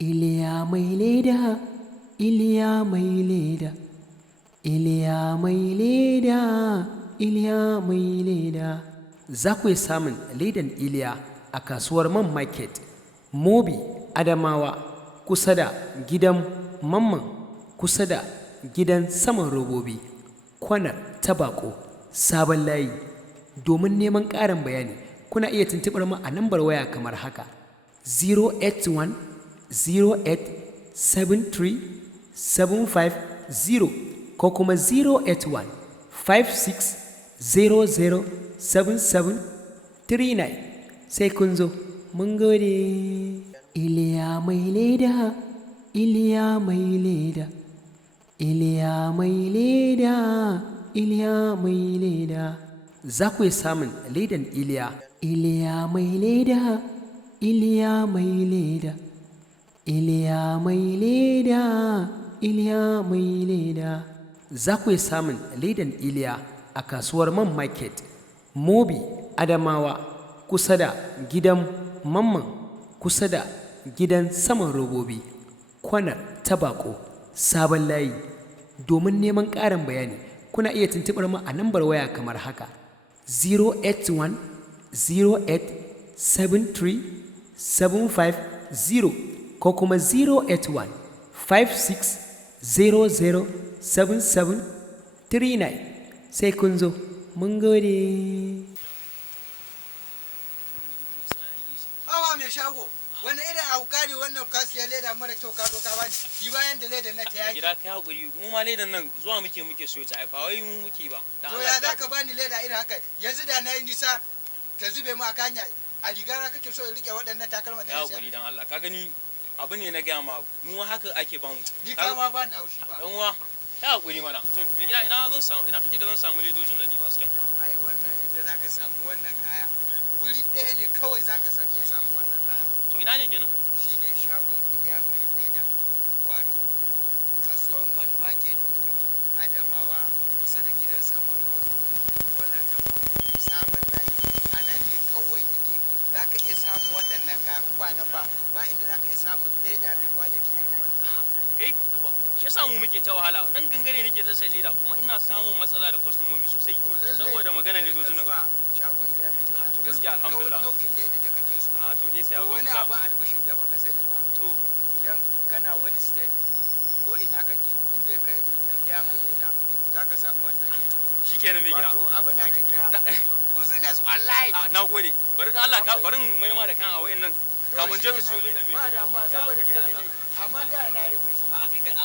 Iliya mai leda, Iliya mai leda, Iliya mai leda, Iliya mai leda. Za ku yi samun ledan Iliya a kasuwar Man Market, Mobi, Adamawa, kusa da gidan Mamman, kusa da gidan saman robobi, kwanar Tabako, Sabon Layi. Domin neman ƙarin bayani, kuna iya tuntuɓar mu a lambar waya kamar haka: 081 08 73 750 ko kuma 081 56 00 77 39. Sai kun zo, mun gode. Iliya mai leda, Iliya mai leda, Iliya mai leda, Iliya mai leda. Za ku yi samun ledan Iliya. Iliya mai leda, Iliya mai leda, Iliya mai leda, Iliya mai leda. Za ku yi samun ledan Iliya a kasuwar Man Market, Mobi, Adamawa, kusa da gidan Mamman, kusa da gidan saman robobi, kwanar Tabako, Sabon Layi. Domin neman ƙarin bayani, kuna iya tuntuɓar mu a lambar waya kamar haka: 081 08 73 750 ko kuma 081 56 00 77 39. Sai kun zo, mun gode. Awa mai shago, wani irin hauka ne wannan kasiya leda mara kyau ka zo ka bani? Yi bayan da ledan nan ta yaki. Gida kai hakuri, mu ma ledan nan zuwa muke so ta ba wai mu muke ba. To ya za ka bani leda irin haka? Yanzu da na yi nisa ta zube mu a kanya, a riga na kake so in rike waɗannan takalma da ya nisa. hakuri dan Allah, ka gani abu ne na gaya ma, mu haka ake ba mu. Ni kama ba na haushi ba. Dan uwa, ya hakuri mana. To me gida ina kake ga zan samu ledojin nan ne masu kyan? Ai wannan inda za ka samu wannan kaya, wuri ɗaya ne kawai za ka iya samun wannan kaya. To ina ne kenan? Shine shagon Iliya mai leda, wato kasuwar Man Market Adamawa, kusa da gidan saman robobi, wannan Tabako, Sabon Layi. A nan ne kawai nake za ka iya samun waɗannan kaya. In ba nan ba inda za ka iya samun leda mai quality irin wannan. Kai shi yasa mu muke ta wahala. Nan gangare nake ta sai leda kuma ina samun matsala da kwastomomi sosai saboda magana ledojin nan. Shagon Iliya mai leda. To gaskiya alhamdulillah. Nau'in leda da kake so. To ne sai To abu wani kusa. abin albishir da baka sani ba. To Idan kana wani state ko ina kake, in dai kai ne Iliya mai leda, za ka samu wannan leda. shikenan mai gida. Wato abin da ake kira business online. Na gode. Bari da Allah ka barin mai ma da kan a wayannan kamun jin su leda mai. Ba damuwa saboda kai ne. Amma da na yi fushi. Kai kai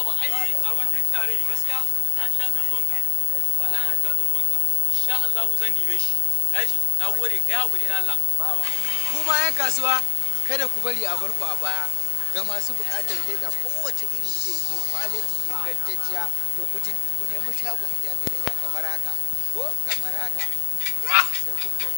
abun duk tare gaskiya na ji daɗin zuwanka. Wallahi na ji daɗin zuwanka. Insha Allah zan nime shi. Kaji? Na gode kai hakuri da Allah. Kuma yan kasuwa kada ku bari a barku a baya. Ga masu buƙatar leda kowace iri ce mai quality ingantacciya, to ku nemi shagon Iliya mai leda kamar haka ko kamar haka. Sai kun zo.